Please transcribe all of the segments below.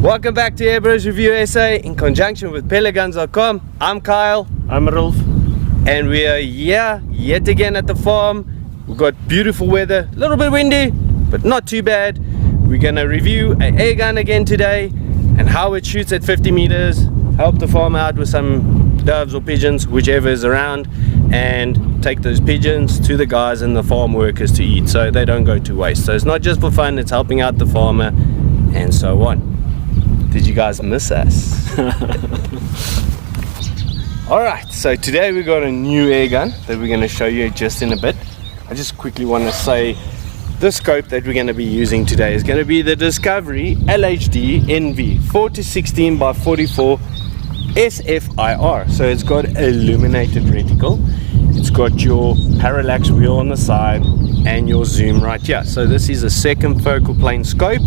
Welcome back to Airbrush Review SA in conjunction with Peleguns.com. I'm Kyle. I'm Rolf. And we are here yet again at the farm. We've got beautiful weather, a little bit windy, but not too bad. We're gonna review an air gun again today and how it shoots at 50 meters, help the farm out with some doves or pigeons, whichever is around, and take those pigeons to the guys and the farm workers to eat so they don't go to waste. So it's not just for fun, it's helping out the farmer and so on. Did you guys miss us? Alright, so today we got a new air gun that we're going to show you just in a bit. I just quickly want to say the scope that we're going to be using today is going to be the Discovery LHD NV 4-16 by 44 SFIR. So it's got illuminated reticle, it's got your parallax wheel on the side and your zoom right here. So this is a second focal plane scope,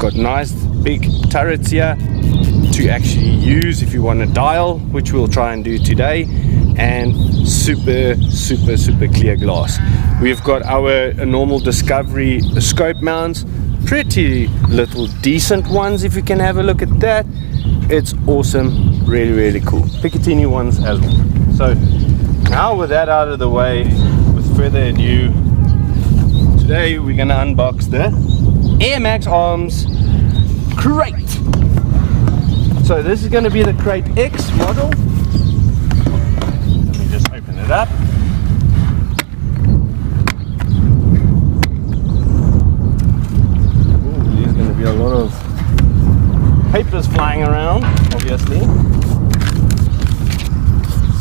got nice big turrets here to actually use if you want to dial, which we'll try and do today, and super clear glass. We've got our normal Discovery scope mounts, pretty little decent ones if you can have a look at that. It's awesome, really cool. Picatinny ones as well. So now with that out of the way, with further ado, today we're gonna unbox the AirMaks Krait. So this is gonna be the KRAIT X model. Let me just open it up. Ooh, there's gonna be a lot of papers flying around, obviously.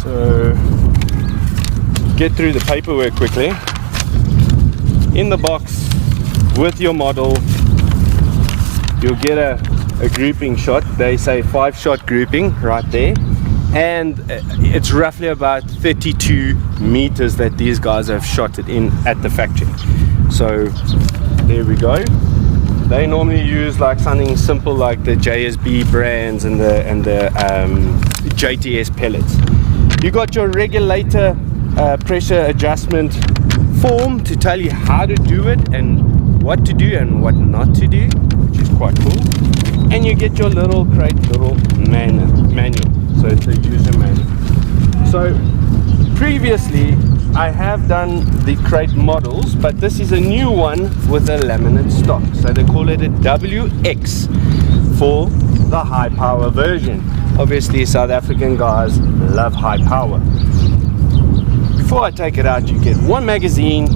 So get through the paperwork quickly. In the box with your model, you'll get a grouping shot. They say 5-shot grouping right there, and it's roughly about 32 meters that these guys have shot it in at the factory. So there we go. They normally use like something simple like the JSB brands and the JTS pellets. You got your regulator pressure adjustment form to tell you how to do it and what to do and what not to do, which is quite cool. And you get your little KRAIT manual. So it's a user manual. So previously I have done the KRAIT models, but this is a new one with a laminate stock. So they call it a WX for the high power version. Obviously South African guys love high power. Before I take it out, you get one magazine,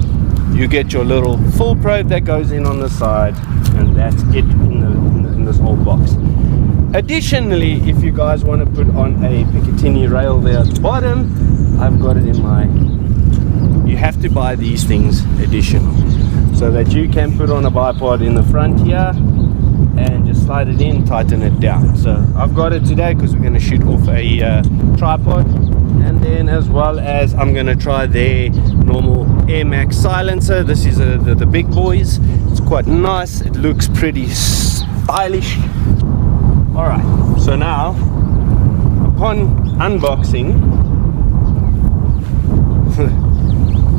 you get your little full probe that goes in on the side, and that's it in this old box. Additionally, if you guys want to put on a Picatinny rail there at the bottom, I've got it in my... You have to buy these things additional, so that you can put on a bipod in the front here and just slide it in, tighten it down. So I've got it today because we're going to shoot off a tripod, and then as well as I'm going to try their normal AirMaks silencer. This is the big boys. It's quite nice, it looks pretty stylish. Alright, so now upon unboxing,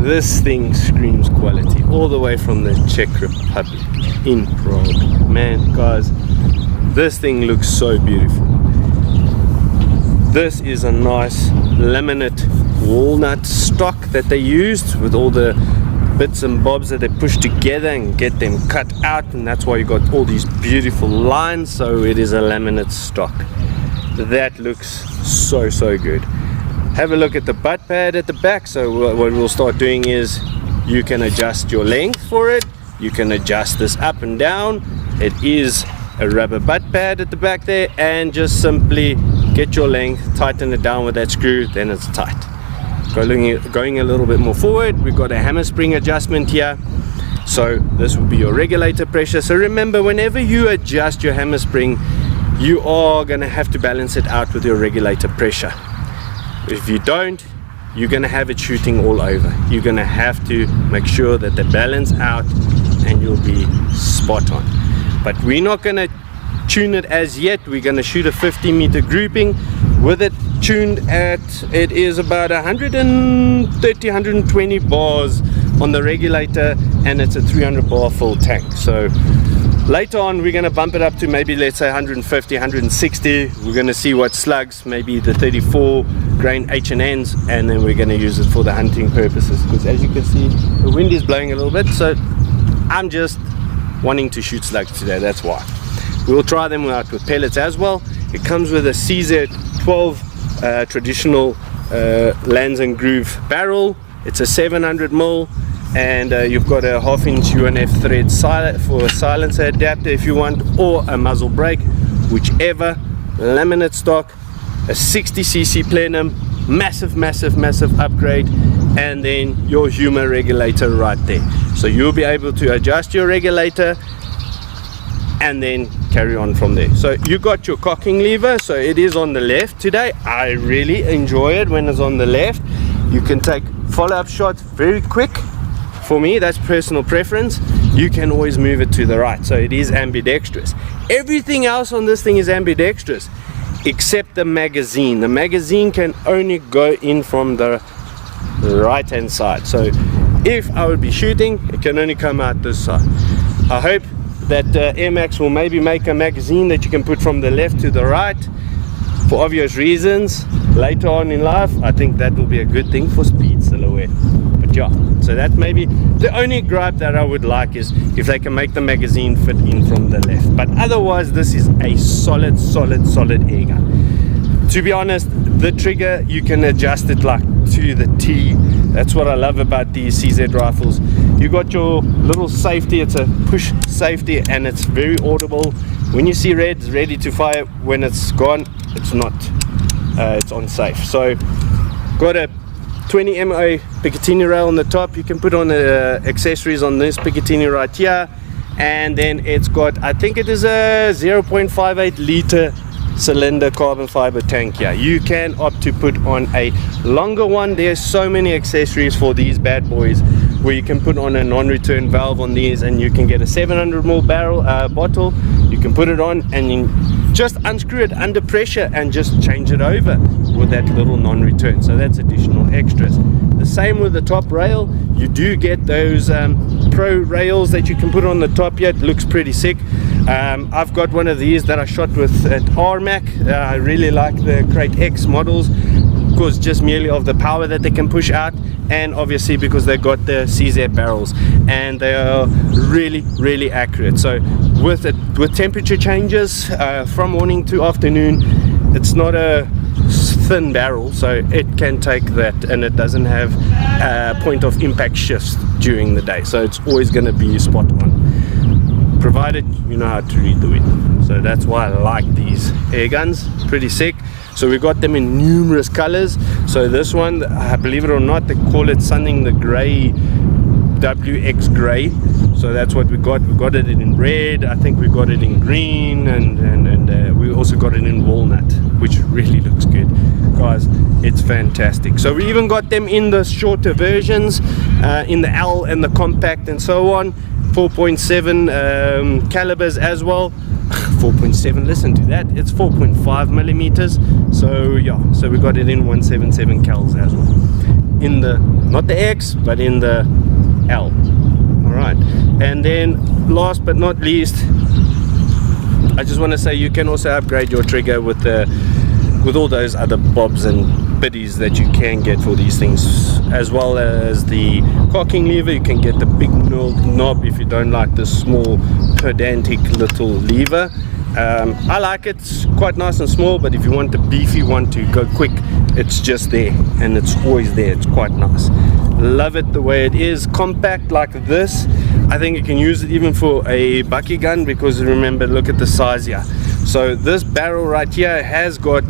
this thing screams quality all the way from the Czech Republic in Prague. Man, guys, this thing looks so beautiful. This is a nice laminate walnut stock that they used with all the bits and bobs that they push together and get them cut out, and that's why you got all these beautiful lines. So it is a laminate stock. That looks so good. Have a look at the butt pad at the back. So what we'll start doing is you can adjust your length for it, you can adjust this up and down. It is a rubber butt pad at the back there, and just simply get your length, tighten it down with that screw, then it's tight. Going a little bit more forward, we've got a hammer spring adjustment here. So this will be your regulator pressure. So remember, whenever you adjust your hammer spring, you are going to have to balance it out with your regulator pressure. If you don't, you're going to have it shooting all over. You're going to have to make sure that they balance out and you'll be spot on. But we're not going to tune it as yet. We're going to shoot a 50-meter grouping with it tuned at, it is about 130-120 bars on the regulator, and it's a 300 bar full tank. So Later on we're going to bump it up to maybe, let's say, 150, 160. We're going to see what slugs, maybe the 34 grain H&Ns, and then we're going to use it for the hunting purposes, because as you can see the wind is blowing a little bit, so I'm just wanting to shoot slugs today, that's why. We'll try them out with pellets as well. It comes with a CZ12 traditional Lands and Groove barrel. It's a 700mm, and you've got a 1/2-inch UNF thread for a silencer adapter if you want, or a muzzle brake, whichever. Laminate stock, a 60cc plenum, massive upgrade, and then your humor regulator right there. So you'll be able to adjust your regulator and then carry on from there. So you got your cocking lever, so it is on the left today. I really enjoy it when it's on the left. You can take follow-up shots very quick. For me, that's personal preference. You can always move it to the right, so it is ambidextrous. Everything else on this thing is ambidextrous except the magazine. The magazine can only go in from the right hand side, so if I would be shooting, it can only come out this side. I hope that AirMaks will maybe make a magazine that you can put from the left to the right, for obvious reasons. Later on in life, I think that will be a good thing for speed silhouette. But yeah, so that may be the only gripe that I would like, is if they can make the magazine fit in from the left. But otherwise, this is a solid air gun. To be honest, the trigger, you can adjust it like to the T. That's what I love about these CZ rifles. You got your little safety, it's a push safety, and it's very audible. When you see red, it's ready to fire. When it's gone, it's not, it's unsafe. So got a 20 MO Picatinny rail on the top. You can put on accessories on this Picatinny right here, and then it's got, I think it is a 0.58 liter cylinder carbon fiber tank here. You can opt to put on a longer one. There's so many accessories for these bad boys, where you can put on a non-return valve on these, and you can get a 700ml barrel bottle. You can put it on and you just unscrew it under pressure and just change it over with that little non-return. So that's additional extras. The same with the top rail. You do get those pro rails that you can put on the top here. It looks pretty sick. I've got one of these that I shot with at AirMaks. I really like the KRAIT X models, because just merely of the power that they can push out, and obviously because they got the CZ barrels, and they are really accurate. So with temperature changes from morning to afternoon, it's not a thin barrel, so it can take that, and it doesn't have point of impact shifts during the day, so it's always going to be spot on, provided you know how to read the wind. So that's why I like these air guns. Pretty sick. So we got them in numerous colors. So this one, believe it or not, they call it something the gray, WX gray. So that's what we got. We got it in red, I think we got it in green, and we also got it in walnut, which really looks good. Guys, it's fantastic. So we even got them in the shorter versions, in the L and the compact and so on. 4.7 calibers as well. 4.7, listen to that, it's 4.5 millimeters. So yeah, so we got it in 177 cals as well, in the, not the X, but in the L. All right, and then last but not least, I just want to say you can also upgrade your trigger with all those other bobs and biddies that you can get for these things, as well as the cocking lever. You can get the big knob if you don't like the small pedantic little lever. I like it, it's quite nice and small, but if you want the beefy one to go quick, it's just there, and it's always there. It's quite nice. Love it the way it is, compact like this. I think you can use it even for a bucky gun, because remember, look at the size here. So this barrel right here has got,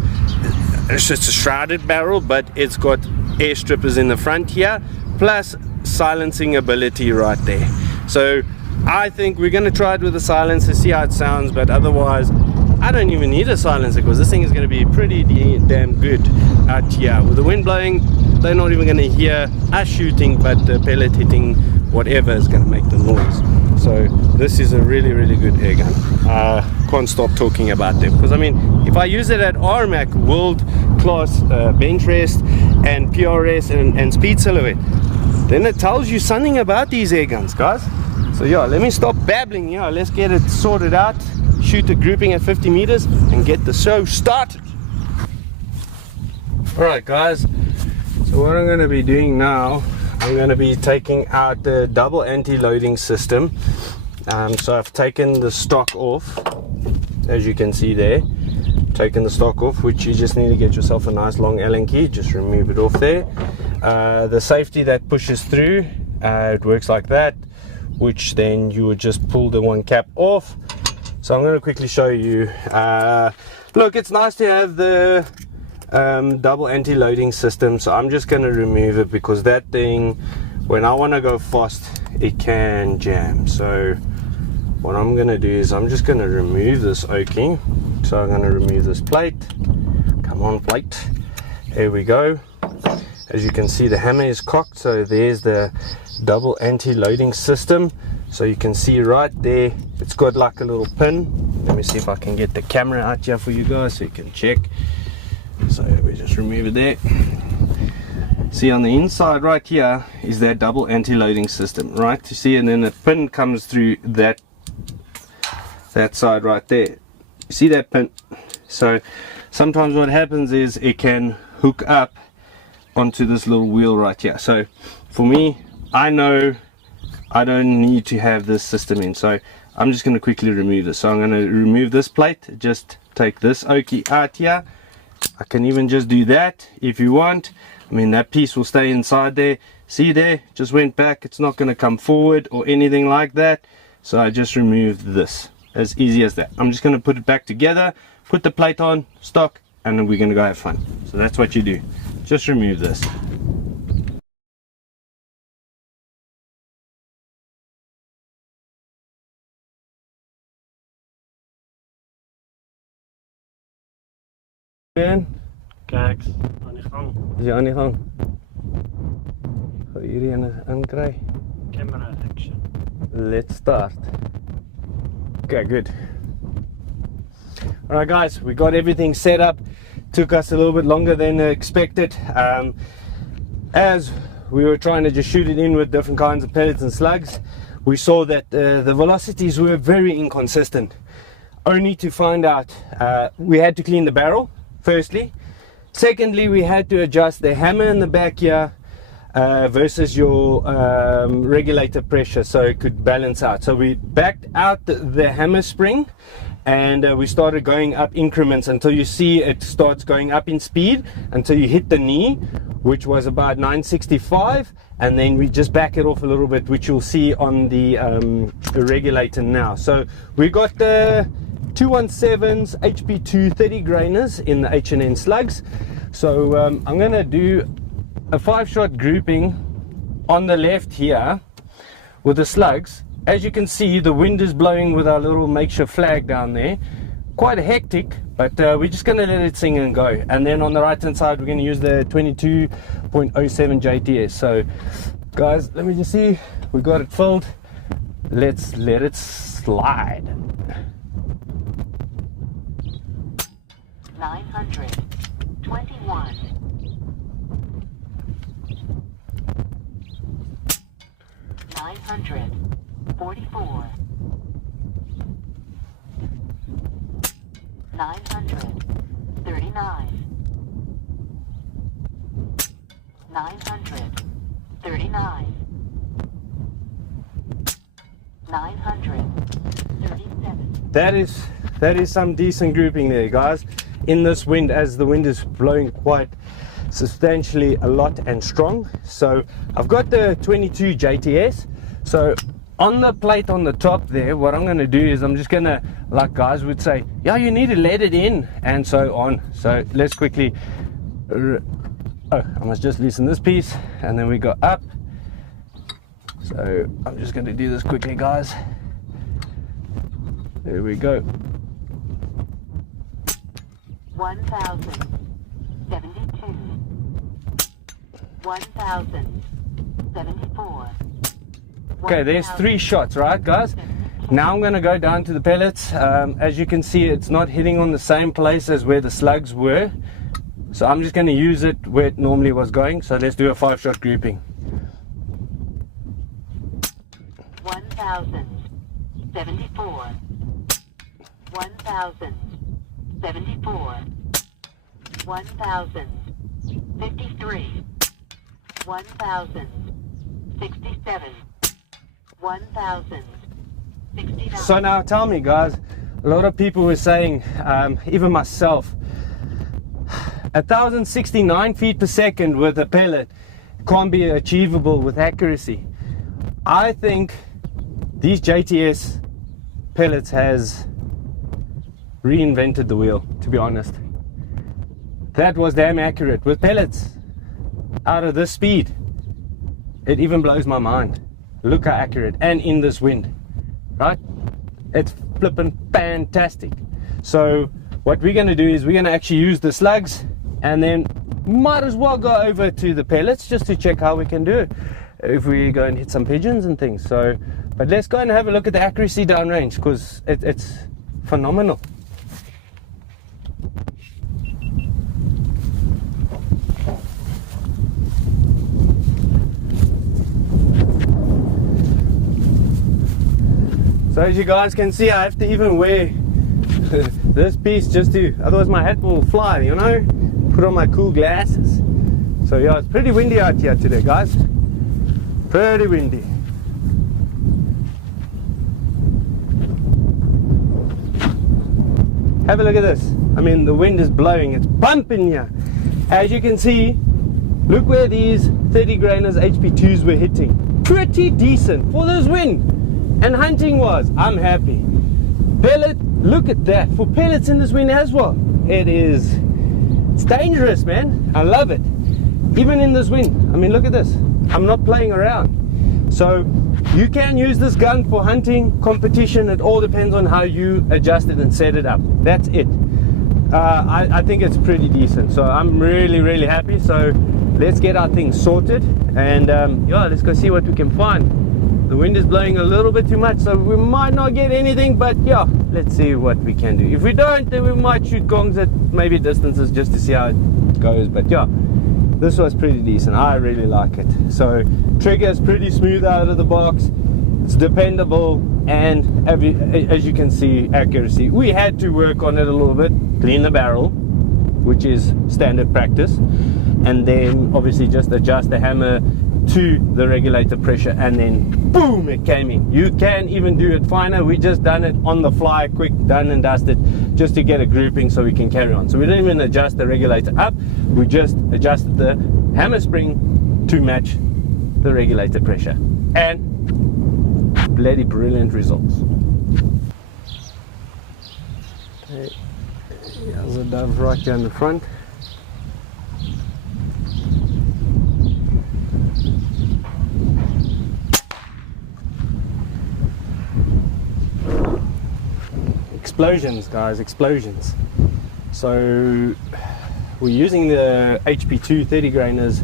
it's just a shrouded barrel, but it's got air strippers in the front here, plus silencing ability right there. So I think we're going to try it with a silencer, see how it sounds, but otherwise I don't even need a silencer, because this thing is going to be pretty damn good out here. With the wind blowing, they're not even going to hear us shooting, but the pellet hitting whatever is going to make the noise. So this is a really good air gun. I can't stop talking about them, because I mean, if I use it at AirMaks world class bench rest and PRS and speed silhouette, then it tells you something about these air guns, guys. So yeah, let me stop babbling here. Let's get it sorted out, shoot a grouping at 50 meters and get the show started. Alright guys, so what I'm going to be doing now, I'm going to be taking out the double anti-loading system. So I've taken the stock off, as you can see there, taken the stock off, which you just need to get yourself a nice long Allen key, just remove it off there. The safety that pushes through, it works like that, which then you would just pull the one cap off. So I'm going to quickly show you. Look, it's nice to have the double anti-loading system, so I'm just going to remove it because that thing, when I want to go fast, it can jam. So what I'm going to do is I'm just going to remove this oaking. So I'm going to remove this plate. Come on, plate. Here we go. As you can see, the hammer is cocked, so there's the double anti-loading system. So you can see right there, it's got like a little pin. Let me see if I can get the camera out here for you guys so you can check. So we just remove it there. See, on the inside right here is that double anti-loading system, right? You see, and then the pin comes through that side right there. You see that pin? So sometimes what happens is it can hook up onto this little wheel right here. So for me, I know I don't need to have this system in, so I'm just going to quickly remove this. So I'm going to remove this plate, just take this oakie out here. I can even just do that if you want. I mean, that piece will stay inside there. See there, just went back. It's not going to come forward or anything like that. So I just removed this, as easy as that. I'm just going to put it back together, put the plate on, stock, and then we're going to go have fun. So that's what you do, just remove this. Kijk, aan die gang. Is jy aan die gang? Gaan hierdie in kry. Camera action. Let's start. Okay, good. Alright guys, we got everything set up. Took us a little bit longer than expected. As we were trying to just shoot it in with different kinds of pellets and slugs, we saw that the velocities were very inconsistent. Only to find out we had to clean the barrel, firstly. Secondly, we had to adjust the hammer in the back here versus your regulator pressure so it could balance out. So we backed out the hammer spring and we started going up increments until you see it starts going up in speed until you hit the knee, which was about 965, and then we just back it off a little bit, which you'll see on the regulator now. So we got the 217s HP2 30 grainers in the H&N slugs. So I'm going to do a 5-shot grouping on the left here with the slugs. As you can see, the wind is blowing with our little makeshift flag down there. Quite hectic, but we're just going to let it sing and go. And then on the right hand side, we're going to use the 22.07 JTS. So guys, let me just see, we got it filled. Let's let it slide. 921. 944. 939. 939. 937. That is some decent grouping there, guys, in this wind, as the wind is blowing quite substantially a lot and strong. So I've got the 22 JTS. So on the plate on the top there, what I'm going to do is I'm just going to, like guys would say, yeah, you need to let it in and so on. So let's quickly, oh, I must just loosen this piece, and then we go up. So I'm just going to do this quickly, guys. There we go. 1072. 1074. Okay, there's 3 shots, right guys? Now I'm going to go down to the pellets. As you can see, it's not hitting on the same place as where the slugs were. So I'm just going to use it where it normally was going. So let's do a 5-shot grouping. 1074. 1,000. 74. 1,000. 74. 1,000. 53. 1,000. 67. 1,000. 69. So now tell me guys, a lot of people were saying, even myself, 1,069 feet per second with a pellet can't be achievable with accuracy. I think these JTS pellets has reinvented the wheel, to be honest. That was damn accurate with pellets out of this speed. It even blows my mind. Look how accurate, and in this wind, right? It's flipping fantastic. So what we're going to do is we're going to actually use the slugs, and then might as well go over to the pellets just to check how we can do it if we go and hit some pigeons and things. So, but let's go and have a look at the accuracy downrange, because it's phenomenal. So as you guys can see, I have to even wear this piece just to, otherwise my hat will fly, you know. Put on my cool glasses. So yeah, it's pretty windy out here today, guys. Pretty windy. Have a look at this. I mean, the wind is blowing, it's bumping here. As you can see, look where these 30 grainers HP2s were hitting. Pretty decent for this wind. And hunting was, I'm happy. Pellet, look at that. For pellets in this wind as well. It's dangerous, man. I love it. Even in this wind. I mean, look at this. I'm not playing around. So you can use this gun for hunting, competition. It all depends on how you adjust it and set it up. That's it. I think it's pretty decent. So I'm really, really happy. So let's get our things sorted. And yeah, let's go see what we can find. The wind is blowing a little bit too much, so we might not get anything, but yeah, let's see what we can do. If we don't, then we might shoot gongs at maybe distances just to see how it goes. But yeah, this was pretty decent. I really like it. So trigger is pretty smooth out of the box. It's dependable, and as you can see, accuracy. We had to work on it a little bit, clean the barrel, which is standard practice, and then obviously just adjust the hammer to the regulator pressure, and then boom, it came in. You can even do it finer. We just done it on the fly, quick, done and dusted, just to get a grouping so we can carry on. So we didn't even adjust the regulator up, we just adjusted the hammer spring to match the regulator pressure, and bloody brilliant results. Okay, here's a dove right here in the front. Explosions, guys, explosions. So we're using the HP2 30 grainers.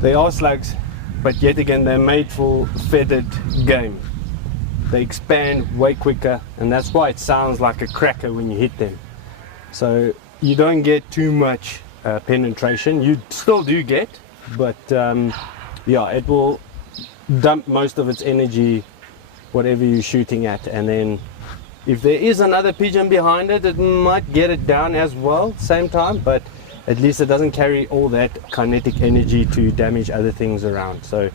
They are slugs, but yet again they're made for feathered game. They expand way quicker, and that's why it sounds like a cracker when you hit them. So you don't get too much penetration. You still do get, but yeah, it will dump most of its energy whatever you're shooting at, and then if there is another pigeon behind it, it might get it down as well, same time, but at least it doesn't carry all that kinetic energy to damage other things around. So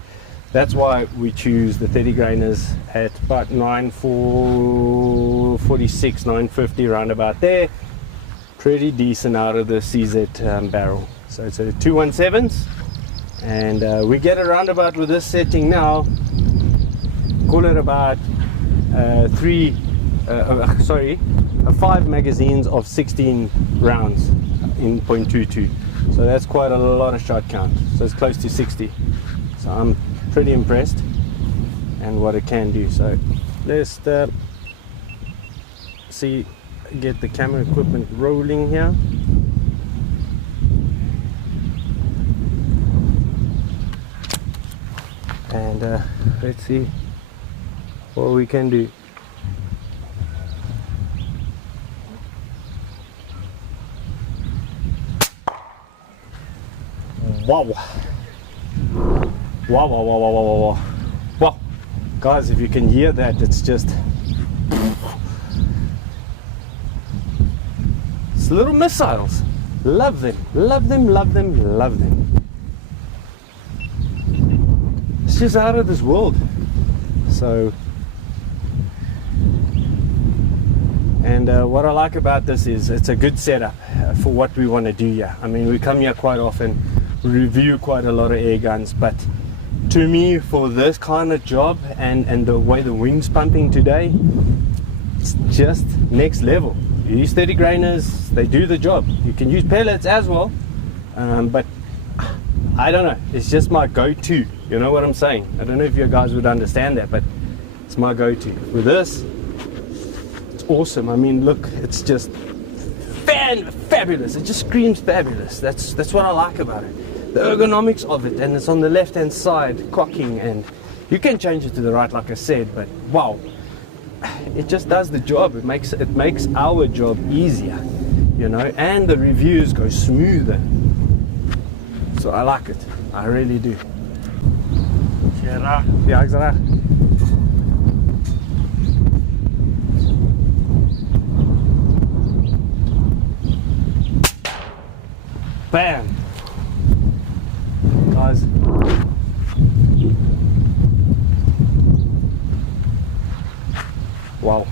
that's why we choose the 30 grainers at about 946, 950, round about there. Pretty decent out of the CZ barrel. So it's a 217s, and we get around about with this setting now, call it about 5 magazines of 16 rounds in .22. So that's quite a lot of shot count. So it's close to 60. So I'm pretty impressed and what it can do. So let's get the camera equipment rolling here. And let's see what we can do. Wow. Wow, wow, wow, wow, wow, wow. Wow. Guys, if you can hear that, it's just, it's little missiles. Love them, love them, love them, love them. It's just out of this world. So, and what I like about this is it's a good setup for what we want to do here. I mean, we come here quite often, we review quite a lot of air guns, but to me, for this kind of job and the way the wind's pumping today, it's just next level. You use 30 grainers, they do the job. You can use pellets as well, but I don't know, it's just my go-to. You know what I'm saying? I don't know if you guys would understand that, but it's my go-to. With this, it's awesome. I mean, look, it's just fabulous. It just screams fabulous. That's what I like about it. The ergonomics of it, and it's on the left hand side cocking, and you can change it to the right like I said, but wow, it just does the job. It makes our job easier, you know, and the reviews go smoother. So I like it, I really do. Ja, Ja, ek's reg. Bam. Guys, wow.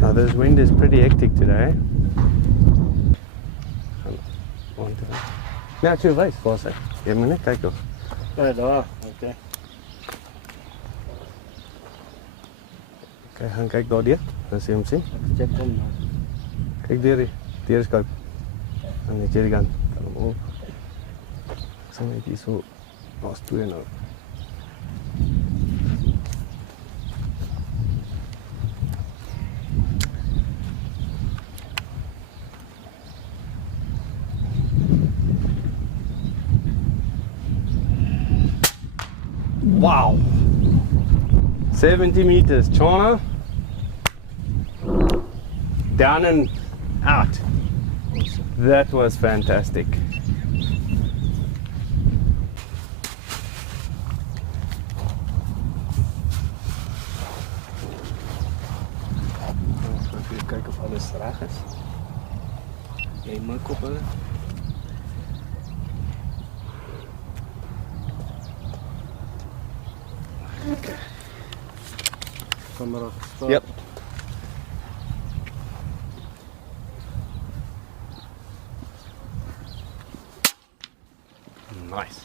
Now this wind is pretty hectic today. Nou, ek wys, waar is hy? Jy moet net kyk tog. ja, daar, okay. Okay, gaan kyk daardeur. Dan sien jy hom sien. Ek check hom nou. Kyk deur die scope. En net hierdie kant. Kan hom op. Sien net hier so. Daar's twee nou. Wow! 70 meters, China. Down and out. That was fantastic. Even kijken of alles reg is. Jy mik op hulle. Okay. Camera gestart. Yep. Nice.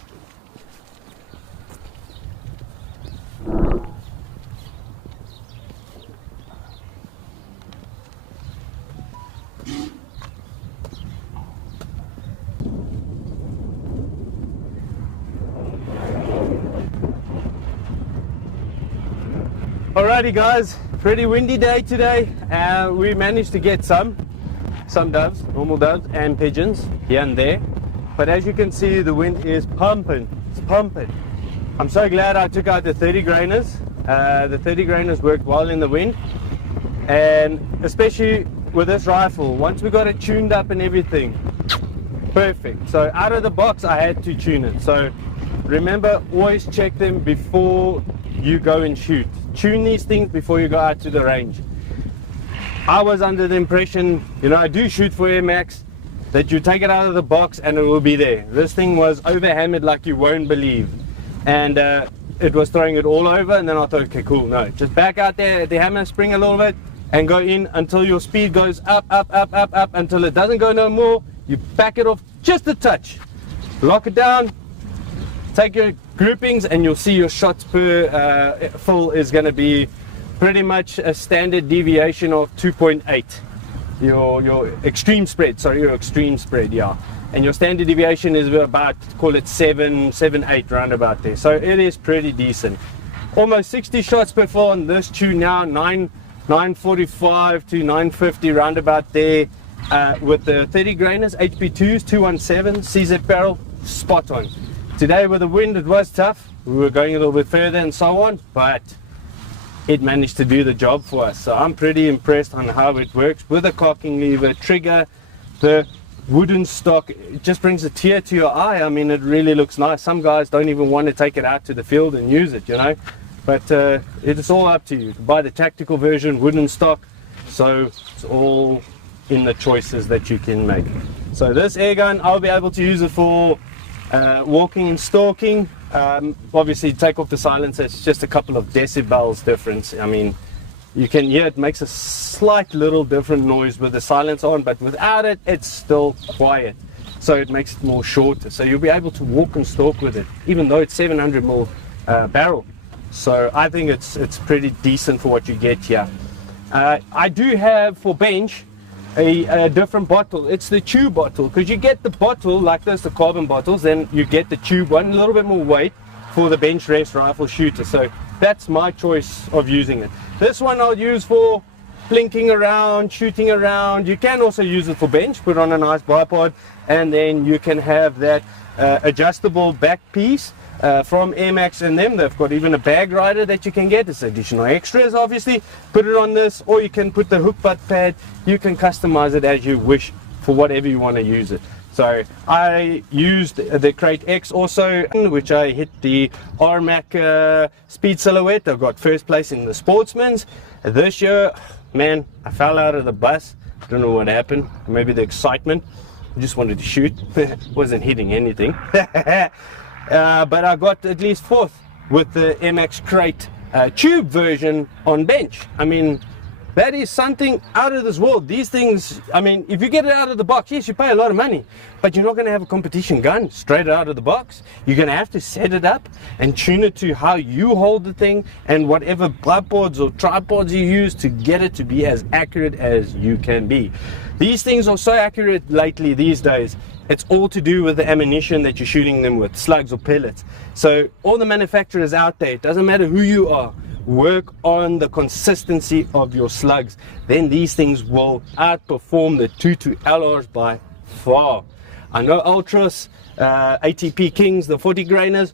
Alrighty guys, pretty windy day today. We managed to get some doves, normal doves and pigeons here and there. But as you can see, the wind is pumping, it's pumping. I'm so glad I took out the 30 grainers. The 30 grainers worked well in the wind. And especially with this rifle, once we got it tuned up and everything, perfect. So out of the box, I had to tune it. So remember, always check them before you go and shoot. Tune these things before you go out to the range. I was under the impression, you know, I do shoot for AirMaks, that you take it out of the box and it will be there. This thing was overhammered like you won't believe. And it was throwing it all over, and then I thought, okay, cool, no. Just back out there at the hammer, spring a little bit, and go in until your speed goes up, until it doesn't go no more. You back it off just a touch. Lock it down, take your groupings, and you'll see your shots per fill is going to be pretty much a standard deviation of 2.8. Your extreme spread, yeah. And your standard deviation is about, call it 7, 8, round about there. So it is pretty decent. Almost 60 shots per fill on this tune now, 945 to 950 round about there. With the 30 grainers, HP2s, 217, CZ barrel, spot on. Today with the wind it was tough. We were going a little bit further and so on, but it managed to do the job for us. So I'm pretty impressed on how it works with the cocking lever, trigger, the wooden stock. It just brings a tear to your eye. I mean, it really looks nice. Some guys don't even want to take it out to the field and use it, you know. But it's all up to you. Buy the tactical version, wooden stock. So it's all in the choices that you can make. So this air gun, I'll be able to use it for walking and stalking. Obviously take off the silencer, it's just a couple of decibels difference. I mean, you can hear it makes a slight little different noise with the silence on, but without it, it's still quiet. So it makes it more shorter. So you'll be able to walk and stalk with it, even though it's 700 mil barrel. So I think it's pretty decent for what you get here. I do have for bench a different bottle. It's the tube bottle, because you get the bottle like this, the carbon bottles, then you get the tube one, a little bit more weight for the bench rest rifle shooter. So that's my choice of using it. This one I'll use for plinking around, shooting around. You can also use it for bench, put on a nice bipod, and then you can have that adjustable back piece from AirMaks and them. They've got even a bag rider that you can get. It's additional extras, obviously. Put it on this, or you can put the hook butt pad. You can customize it as you wish for whatever you want to use it. So I used the KRAIT X also, which I hit the AirMaks speed silhouette. I got first place in the sportsman's. This year, man, I fell out of the bus. I don't know what happened. Maybe the excitement. I just wanted to shoot. Wasn't hitting anything. But I got at least 4th with the AirMaks Krait tube version on bench. I mean, that is something out of this world. These things, I mean, if you get it out of the box, yes, you pay a lot of money, but you're not going to have a competition gun straight out of the box. You're going to have to set it up and tune it to how you hold the thing and whatever bipods or tripods you use to get it to be as accurate as you can be. These things are so accurate lately these days. It's all to do with the ammunition that you're shooting them with, slugs or pellets. So all the manufacturers out there, it doesn't matter who you are, work on the consistency of your slugs. Then these things will outperform the 22 LRs by far. I know Ultras, ATP Kings, the 40 grainers,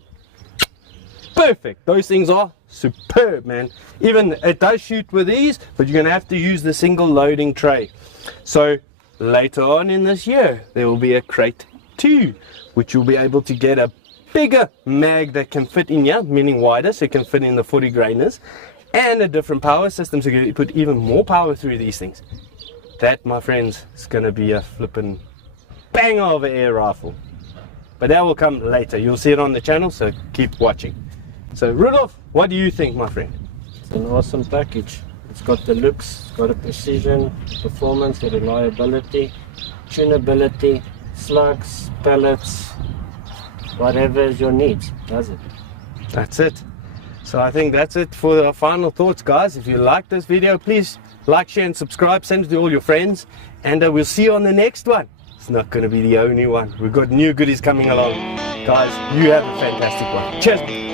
perfect. Those things are superb, man. Even it does shoot with these, but you're gonna have to use the single loading tray. So later on in this year, there will be a KRAIT 2, which you'll be able to get a bigger mag that can fit in here, meaning wider, so it can fit in the 40 grainers, and a different power system, so you can put even more power through these things. That, my friends, is going to be a flippin' banger of an air rifle. But that will come later. You'll see it on the channel, so keep watching. So Rudolph, what do you think, my friend? It's an awesome package. It's got the looks, it's got a precision, performance, the reliability, tunability, slugs, pellets, whatever is your needs, does it? That's it. So I think that's it for our final thoughts, guys. If you like this video, please like, share and subscribe. Send it to all your friends, and we'll see you on the next one. It's not going to be the only one. We've got new goodies coming along. Guys, you have a fantastic one. Cheers.